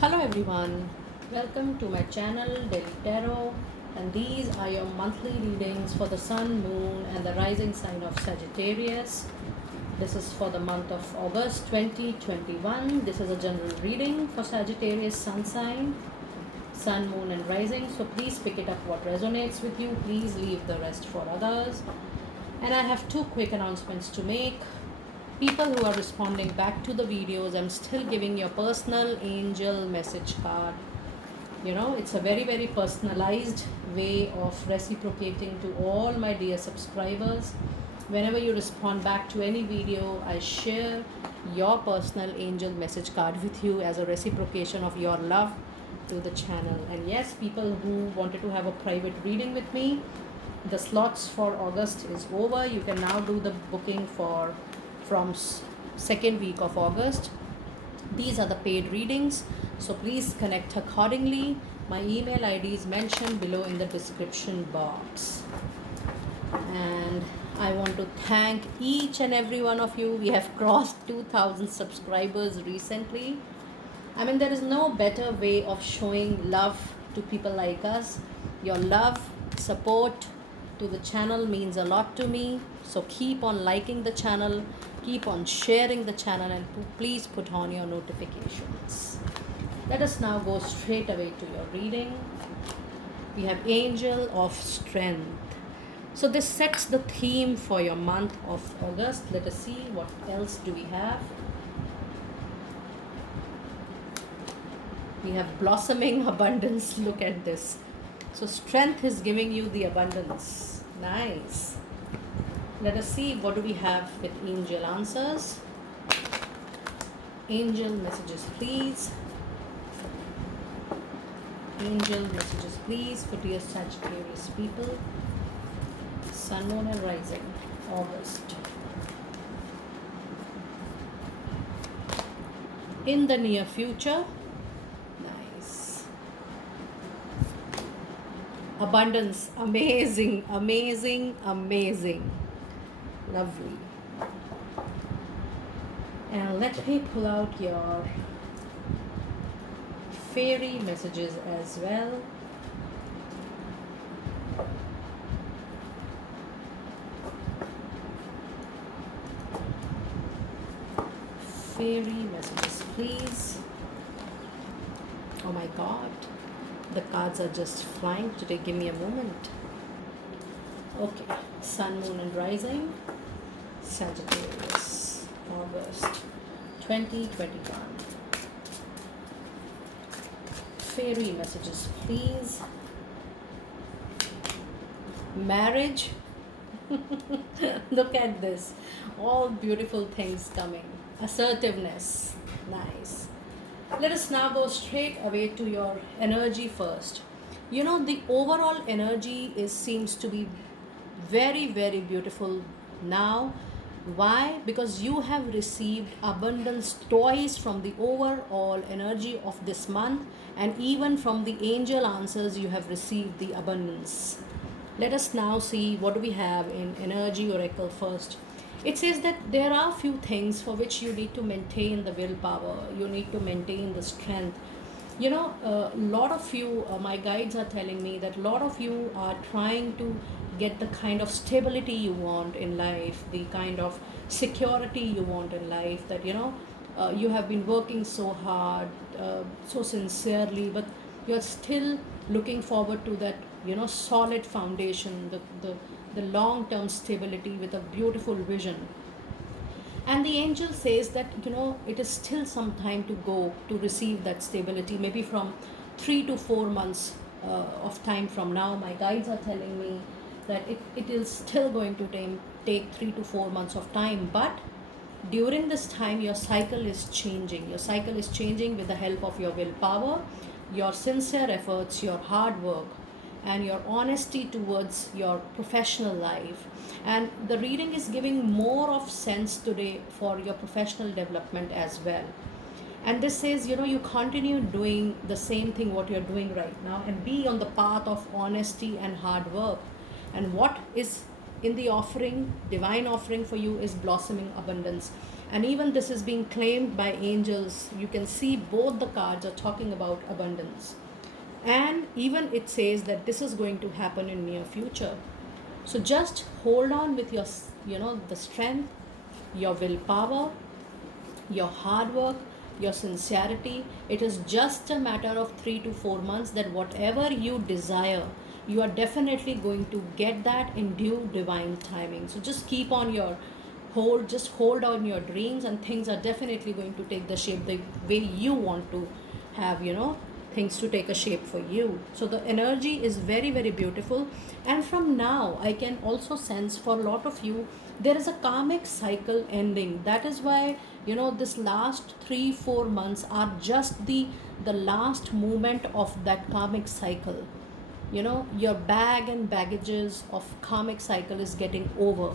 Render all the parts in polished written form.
Hello everyone, welcome to my channel Daily Tarot, and these are your monthly readings for the Sun, Moon and the rising sign of Sagittarius. This is for the month of August 2021. This is a general reading for Sagittarius Sun sign, Sun, Moon and Rising. So please pick it up what resonates with you. Please leave the rest for others. And I have two quick announcements to make. People who are responding back to the videos, I'm still giving your personal angel message card. It's a very, very personalized way of reciprocating to all my dear subscribers. Whenever you respond back to any video, I share your personal angel message card with you as a reciprocation of your love to the channel. And yes, people who wanted to have a private reading with me, the slots for August is over. You can now do the booking for from second week of August. These are the paid readings, so please connect accordingly. My email ID is mentioned below in the description box. And I want to thank each and every one of you. We have crossed 2000 subscribers recently. I mean, there is no better way of showing love to people like us. Your love, support to the channel means a lot to me. So keep on liking the channel, keep on sharing the channel, and please put on your notifications. Let us now go straight away to your reading. We have Angel of Strength. So this sets the theme for your month of August. Let us see what else do we have. We have blossoming abundance. Look at this. So strength is giving you the abundance. Nice. Let us see what do we have with angel answers. Angel messages, please. Angel messages, please, for dear Sagittarius people. Sun, Moon and Rising, August. In the near future. Nice. Abundance, amazing, amazing, amazing. Lovely. And let me pull out your fairy messages as well. Fairy messages, please. Oh my god, the cards are just flying today. Give me a moment. Okay, Sun, Moon and Rising, Sagittarius, August 2021. Fairy messages, please. Marriage. Look at this. All beautiful things coming. Assertiveness. Nice. Let us now go straight away to your energy first. The overall energy seems to be very, very beautiful now. Why? Because you have received abundance twice from the overall energy of this month, and even from the angel answers you have received the abundance. Let us now see what do we have in energy oracle first. It says that there are few things for which you need to maintain the willpower, you need to maintain the strength. A lot of you, my guides are telling me that a lot of you are trying to get the kind of stability you want in life, the kind of security you want in life, that you have been working so hard, so sincerely, but you're still looking forward to that solid foundation, the long term stability with a beautiful vision. And the angel says that it is still some time to go to receive that stability, maybe from 3 to 4 months of time from now. My guides are telling me that it is still going to take 3 to 4 months of time, but during this time your cycle is changing. Your cycle is changing with the help of your willpower, your sincere efforts, your hard work, and your honesty towards your professional life. And the reading is giving more of sense today for your professional development as well. And this says you continue doing the same thing what you're doing right now, and be on the path of honesty and hard work. And what is in the offering, divine offering for you, is blossoming abundance. And even this is being claimed by angels. You can see both the cards are talking about abundance. And even it says that this is going to happen in near future. So just hold on with your, the strength, your willpower, your hard work, your sincerity. It is just a matter of 3 to 4 months that whatever you desire, you are definitely going to get that in due divine timing. So just keep on your hold, just hold on your dreams, and things are definitely going to take the shape the way you want to have, things to take a shape for you. So the energy is very, very beautiful. And from now, I can also sense for a lot of you, there is a karmic cycle ending. That is why, this last 3 4 months are just the last moment of that karmic cycle. Your bag and baggages of karmic cycle is getting over,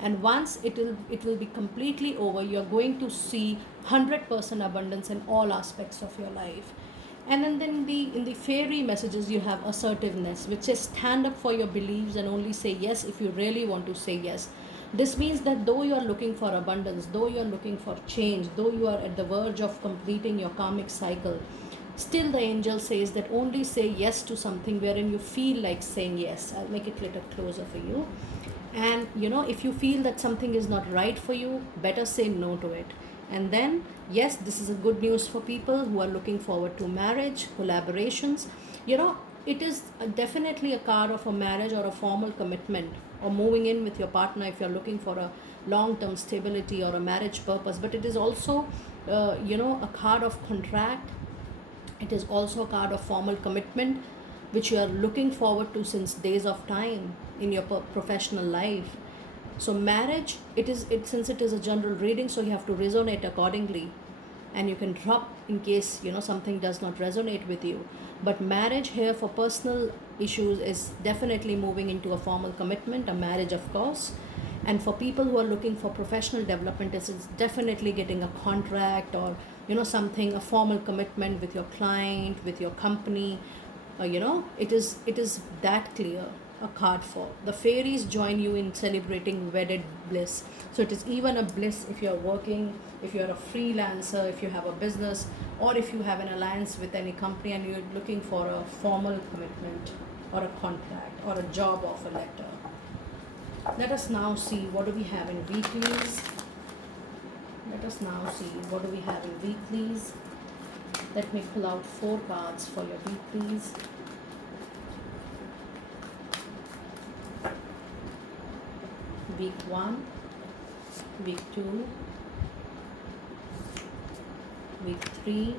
and once it will be completely over, you're going to see 100% abundance in all aspects of your life. And then in the fairy messages, you have assertiveness, which says stand up for your beliefs and only say yes if you really want to say yes. This means that though you are looking for abundance, though you are looking for change, though you are at the verge of completing your karmic cycle, still the angel says that only say yes to something wherein you feel like saying yes. I'll make it little closer for you. And if you feel that something is not right for you, better say no to it. And then, yes, this is a good news for people who are looking forward to marriage collaborations. It is definitely a card of a marriage or a formal commitment, or moving in with your partner if you're looking for a long term stability or a marriage purpose. But it is also a card of contract. It is also a card of formal commitment, which you are looking forward to since days of time in your professional life. So marriage, since it is a general reading, so you have to resonate accordingly, and you can drop in case something does not resonate with you. But marriage here for personal issues is definitely moving into a formal commitment, a marriage of course. And for people who are looking for professional development, it's definitely getting a contract, or something, a formal commitment with your client, with your company. It is that clear. A card for the fairies join you in celebrating wedded bliss. So it is even a bliss if you're working, if you're a freelancer, if you have a business, or if you have an alliance with any company and you're looking for a formal commitment or a contract or a job offer letter. Let us now see what do we have in weeklies. Let us now see what do we have in weeklies. Let me pull out 4 cards for your weeklies. Week 1, week 2, week 3,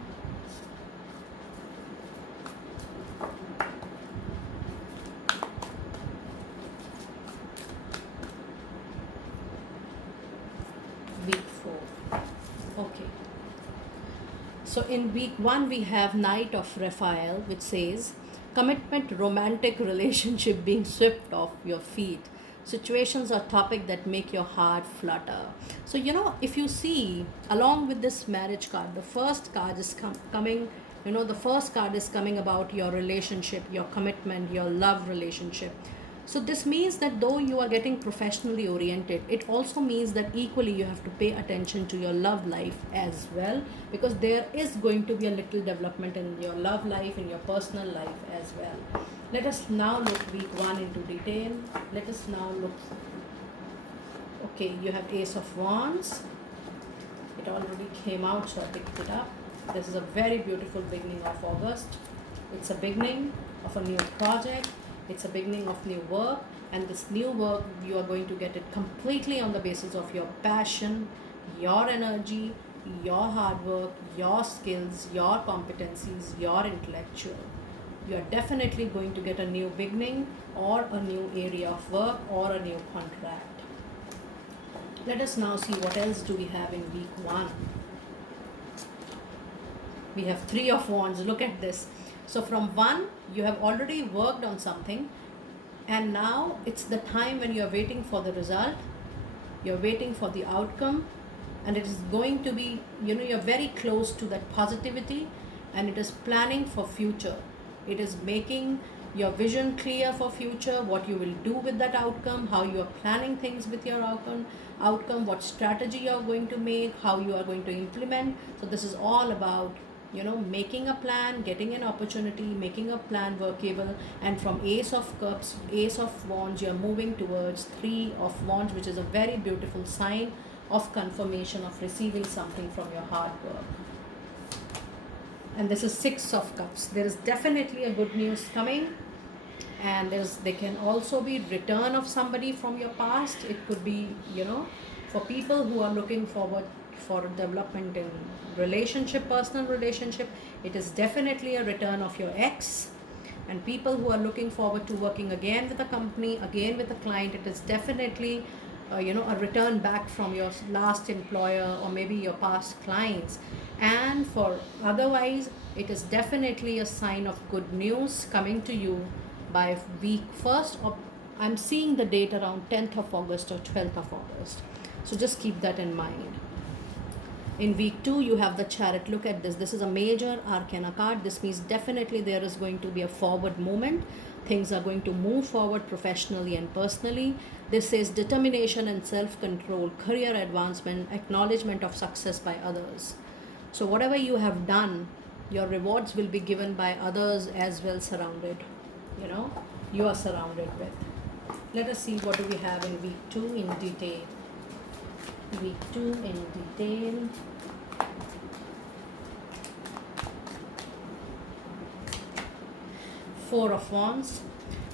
week 4. Okay. So in week 1 we have Knight of Raphael, which says commitment, romantic relationship being swept off your feet. Situations or topic that make your heart flutter. So if you see along with this marriage card, the first card is coming. The first card is coming about your relationship, your commitment, your love relationship. So this means that though you are getting professionally oriented, it also means that equally you have to pay attention to your love life as well, because there is going to be a little development in your love life, in your personal life as well. Let us now look week 1 into detail. Let us now look. Okay, you have Ace of Wands. It already came out, so I picked it up. This is a very beautiful beginning of August. It's a beginning of a new project. It's a beginning of new work, and this new work, you are going to get it completely on the basis of your passion, your energy, your hard work, your skills, your competencies, your intellectual. You are definitely going to get a new beginning or a new area of work or a new contract. Let us now see what else do we have in week 1. We have 3 of Wands. Look at this. So from 1, you have already worked on something, and now it's the time when you're waiting for the result, you're waiting for the outcome, and it is going to be, you're very close to that positivity, and it is planning for future. It is making your vision clear for future, what you will do with that outcome, how you are planning things with your outcome, what strategy you are going to make, how you are going to implement. So this is all about, making a plan, getting an opportunity, making a plan workable. And from Ace of Cups, Ace of Wands, you're moving towards Three of Wands, which is a very beautiful sign of confirmation of receiving something from your hard work. And this is Six of Cups. There is definitely a good news coming, and there can also be return of somebody from your past. It could be, for people who are looking forward for development in relationship, personal relationship, it is definitely a return of your ex. And people who are looking forward to working again with a company, again with a client, it is definitely a return back from your last employer or maybe your past clients. And for otherwise, it is definitely a sign of good news coming to you by week 1st, or I'm seeing the date around 10th of August or 12th of August. So just keep that in mind. In week 2, you have the Chariot. Look at this. This is a major arcana card. This means definitely there is going to be a forward movement. Things are going to move forward professionally and personally. This says determination and self-control, career advancement, acknowledgement of success by others. So whatever you have done, your rewards will be given by others as well, surrounded. You are surrounded with. Let us see what do we have in week 2 in detail. Week 2 in detail. Four of Wands.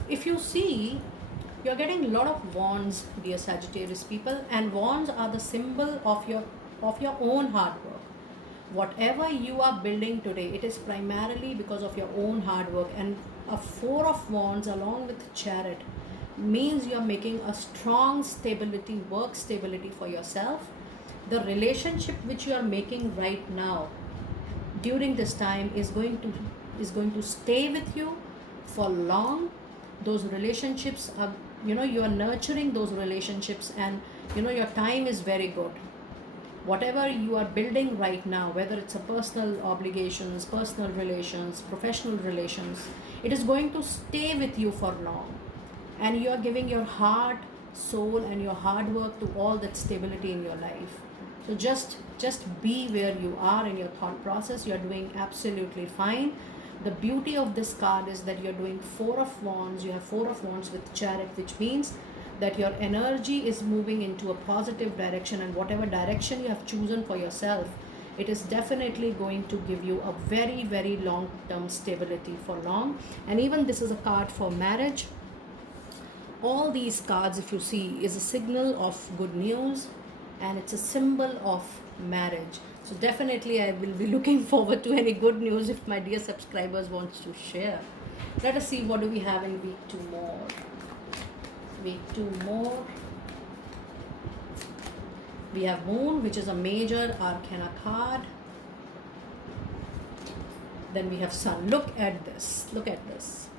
If you see, you're getting a lot of wands, dear Sagittarius people, and wands are the symbol of your own hard work. Whatever you are building today, it is primarily because of your own hard work. And a Four of Wands along with Chariot means you're making a strong stability, work stability for yourself. The relationship which you are making right now during this time is going to stay with you for long. Those relationships are, you are nurturing those relationships, and your time is very good. Whatever you are building right now, whether it's a personal obligations, personal relations, professional relations, it is going to stay with you for long. And you are giving your heart, soul, and your hard work to all that stability in your life. So just be where you are in your thought process. You're doing absolutely fine. The beauty of this card is that you're doing Four of Wands. You have Four of Wands with Chariot, which means that your energy is moving into a positive direction, and whatever direction you have chosen for yourself, it is definitely going to give you a very, very long-term stability for long. And even this is a card for marriage. All these cards, if you see, is a signal of good news, and it's a symbol of marriage. So definitely I will be looking forward to any good news if my dear subscribers wants to share. Let us see what do we have in week 2 more. Week 2 more. We have Moon, which is a major arcana card. Then we have Sun. Look at this. Look at this.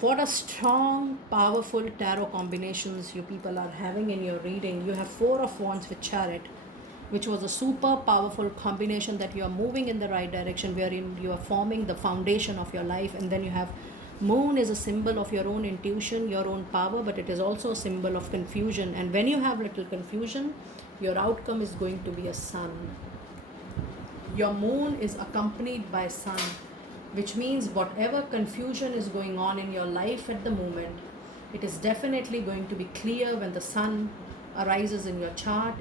What a strong, powerful tarot combinations you people are having in your reading. You have Four of Wands with Chariot, which was a super powerful combination that you are moving in the right direction, wherein you are forming the foundation of your life. And then you have Moon is a symbol of your own intuition, your own power, but it is also a symbol of confusion. And when you have little confusion, your outcome is going to be a Sun. Your Moon is accompanied by Sun, which means whatever confusion is going on in your life at the moment, it is definitely going to be clear when the Sun arises in your chart.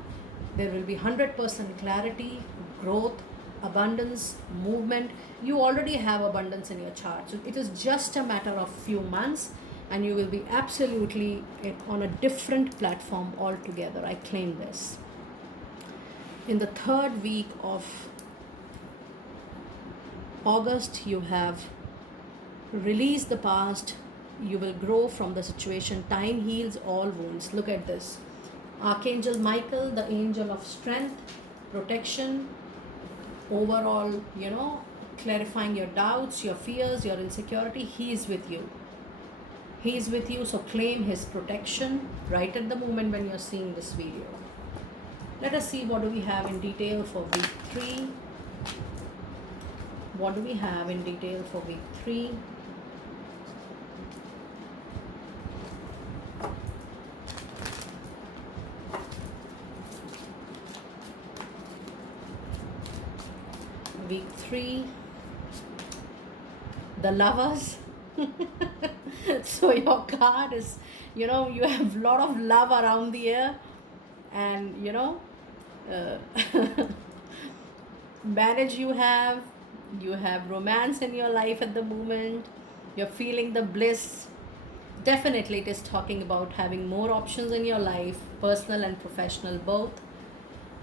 There will be 100% clarity, growth, abundance, movement. You already have abundance in your chart. So it is just a matter of few months, and you will be absolutely on a different platform altogether. I claim this. In the 3rd week of August, you have released the past. You will grow from the situation. Time heals all wounds. Look at this. Archangel Michael, the angel of strength, protection, overall, clarifying your doubts, your fears, your insecurity. He is with you. He is with you, so claim his protection right at the moment when you're seeing this video. Let us see what do we have in detail for week 3. What do we have in detail for week 3? 3, the lovers. So your card is, you have a lot of love around the air, and uh, marriage you have romance in your life at the moment, you're feeling the bliss. Definitely it is talking about having more options in your life, personal and professional both.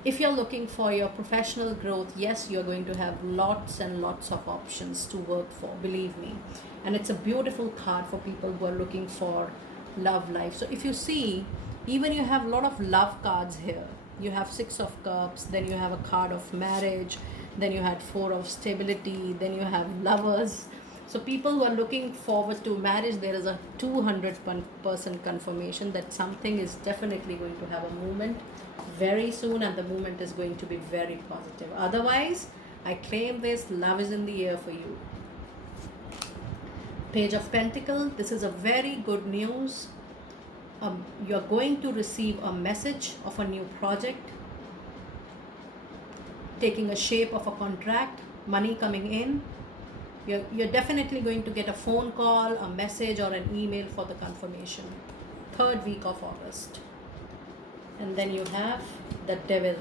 If you're looking for your professional growth, yes, you're going to have lots and lots of options to work for, believe me. And it's a beautiful card for people who are looking for love life. So if you see, even you have a lot of love cards here. You have 6 of cups, then you have a card of marriage, then you had 4 of stability, then you have lovers. So people who are looking forward to marriage, there is a 200% confirmation that something is definitely going to have a movement very soon, and the movement is going to be very positive. Otherwise, I claim this, love is in the air for you. Page of Pentacle, this is a very good news. You're going to receive a message of a new project taking a shape of a contract, money coming in. You're definitely going to get a phone call, a message, or an email for the confirmation. 3rd week of August. And then you have the Devil.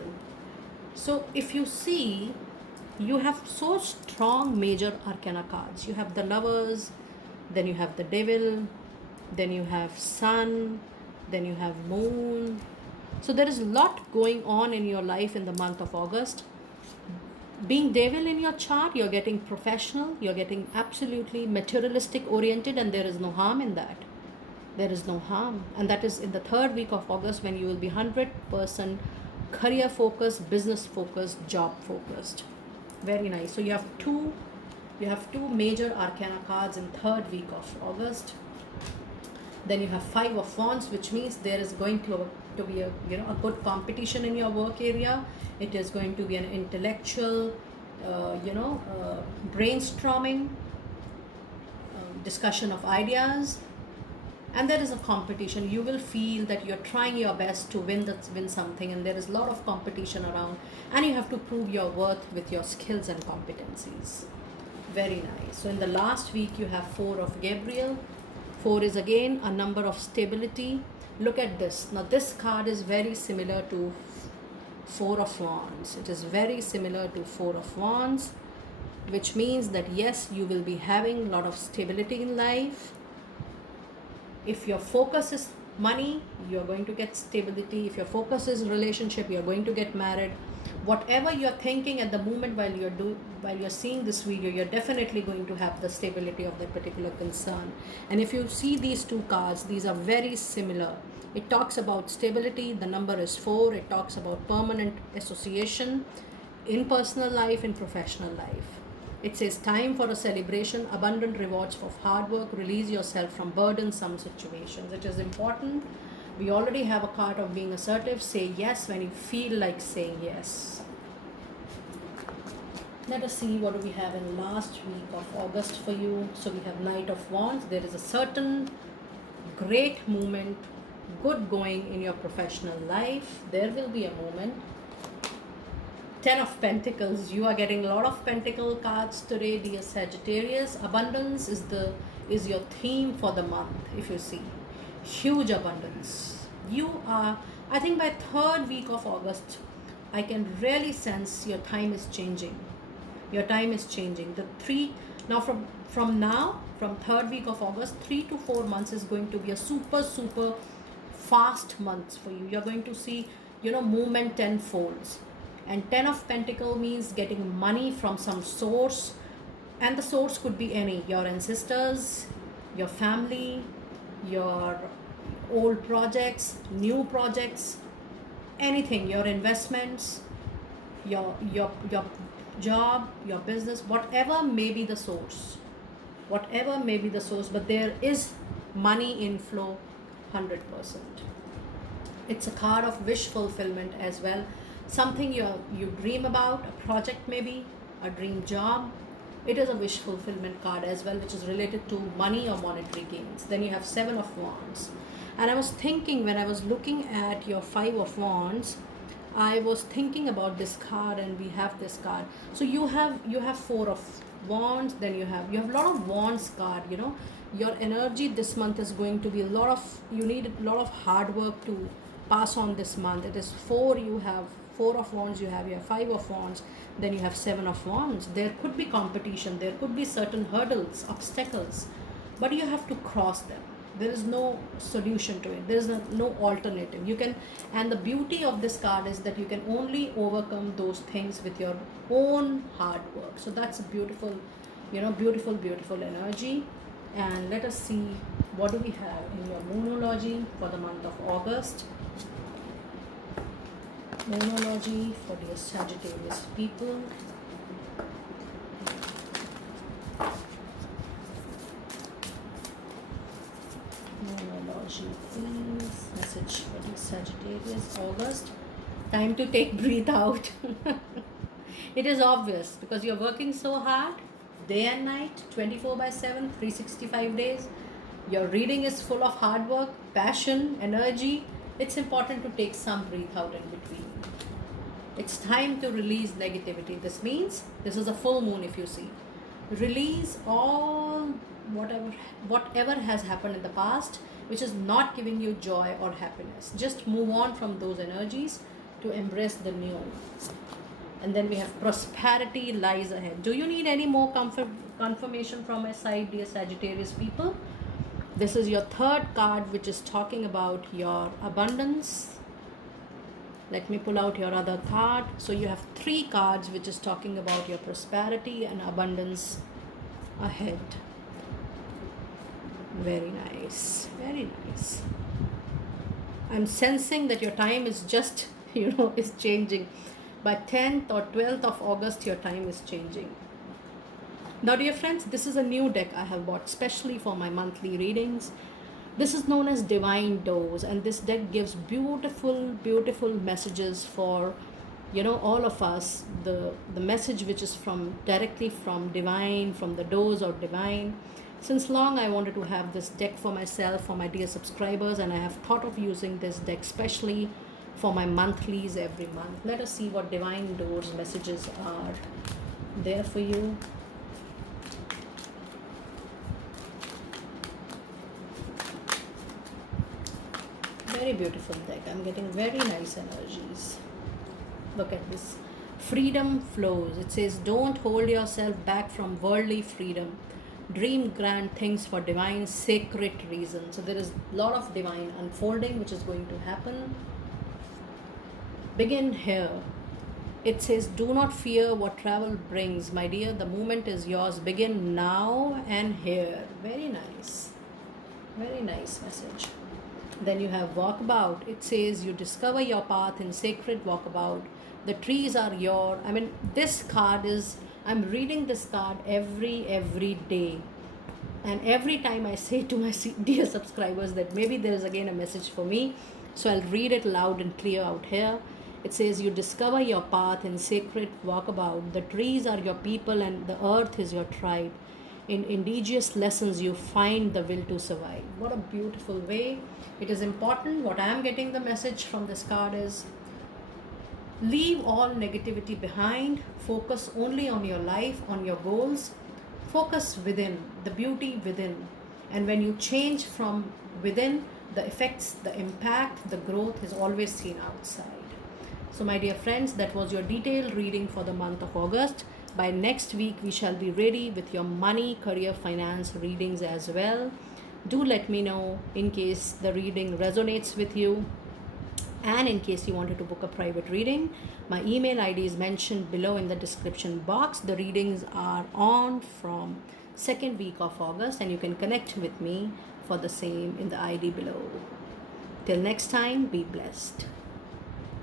So if you see, you have so strong major arcana cards. You have the Lovers, then you have the Devil, then you have Sun, then you have Moon. So there is a lot going on in your life in the month of August. Being Devil in your chart, you're getting professional, you're getting absolutely materialistic oriented, and there is no harm in that. There is no harm. And that is in the 3rd week of August, when you will be 100% career focused, business focused, job focused. Very nice. So you have two major arcana cards in 3rd week of August. Then you have 5 of Wands, which means there is going to be a good competition in your work area. It is going to be an intellectual brainstorming, discussion of ideas, and there is a competition. You will feel that you're trying your best to win something, and there is a lot of competition around, and you have to prove your worth with your skills and competencies. Very nice. So in the last week you have 4 of Gabriel. 4 is again a number of stability. Look at this. Now this card is very similar to 4 of Wands. It is very similar to 4 of Wands, which means that yes, you will be having a lot of stability in life. If your focus is money, you're going to get stability. If your focus is relationship, you're going to get married. Whatever you're thinking at the moment while you're seeing this video, you're definitely going to have the stability of that particular concern. And if you see these 2 cards, these are very similar. It talks about stability, the number is 4. It talks about permanent association in personal life, in professional life. It says time for a celebration, abundant rewards for hard work, release yourself from burdensome situations. It is important. We already have a card of being assertive. Say yes when you feel like saying yes. Let us see what do we have in last week of August for you. So we have Knight of Wands. There is a certain great movement, good going in your professional life. There will be a moment. 10 of Pentacles. You are getting a lot of Pentacle cards today, dear Sagittarius. Abundance is your theme for the month. If you see, huge abundance. You are, I think by 3rd week of August, I can really sense your time is changing. Your time is changing. The 3 now from 3rd week of August, 3 to 4 months is going to be a super fast month for you. You're going to see movement tenfolds. And 10 of Pentacle means getting money from some source, and the source could be any, your ancestors, your family, your old projects, new projects, anything, your investments, your job, your business, whatever may be the source, but there is money inflow 100%. It's a card of wish fulfillment as well. Something you dream about, a project maybe, a dream job. It is a wish fulfillment card as well, which is related to money or monetary gains. Then you have 7 of Wands. And I was thinking when I was looking at your 5 of Wands, I was thinking about this card, and we have this card. So you have four of wands, then you have a lot of wands card, your energy this month is going to be a lot of, you need a lot of hard work to pass on this month. It is four, you have four of wands, you have five of wands, then you have seven of wands. There could be competition, there could be certain hurdles, obstacles, but you have to cross them. There is no solution to it, there is no alternative. You can, and the beauty of this card is that you can only overcome those things with your own hard work. So that's a beautiful, beautiful energy. And let us see what do we have in your moonology for the month of August. Moonology for the Sagittarius people. Moonology, please. Message for the Sagittarius August. Time to take breathe out. It is obvious because you're working so hard day and night, 24 by 7, 365 days. Your reading is full of hard work, passion, energy. It's important to take some breathe out in between. It's time to release negativity. This means this is a full moon, if you see. Release all whatever has happened in the past which is not giving you joy or happiness. Just move on from those energies to embrace the new. And then we have prosperity lies ahead. Do you need any more confirmation from my side, dear Sagittarius people? This is your third card, which is talking about your abundance. Let me pull out your other card. So you have three cards which is talking about your prosperity and abundance ahead. Very nice, very nice. I'm sensing that your time is just is changing. By 10th or 12th of August, your time is changing. Now, dear friends, this is a new deck I have bought specially for my monthly readings. This is known as Divine Dose, and this deck gives beautiful, beautiful messages for, all of us. The message which is directly from divine, from the dose or divine. Since long I wanted to have this deck for myself, for my dear subscribers, and I have thought of using this deck specially for my monthlies every month. Let us see what Divine Dose messages are there for you. Very beautiful deck. I'm getting very nice energies. Look at this. Freedom flows. It says, don't hold yourself back from worldly freedom. Dream grand things for divine sacred reasons. So there is a lot of divine unfolding which is going to happen. Begin here. It says, do not fear what travel brings. My dear, the moment is yours. Begin now and here. Very nice. Very nice message. Then you have walkabout. It says, you discover your path in sacred walkabout. The trees are your, this card is, I'm reading this card every day. And every time I say to my dear subscribers that maybe there is again a message for me. So I'll read it loud and clear out here. It says, you discover your path in sacred walkabout. The trees are your people and the earth is your tribe. In indigenous lessons, you find the will to survive. What a beautiful way. It is important. What I am getting the message from this card is, leave all negativity behind. Focus only on your life, on your goals. Focus within, the beauty within. And when you change from within, the effects, the impact, the growth is always seen outside. So my dear friends, that was your detailed reading for the month of August. By next week, we shall be ready with your money, career, finance readings as well. Do let me know in case the reading resonates with you. And in case you wanted to book a private reading, my email ID is mentioned below in the description box. The readings are on from second week of August, and you can connect with me for the same in the ID below. Till next time, be blessed.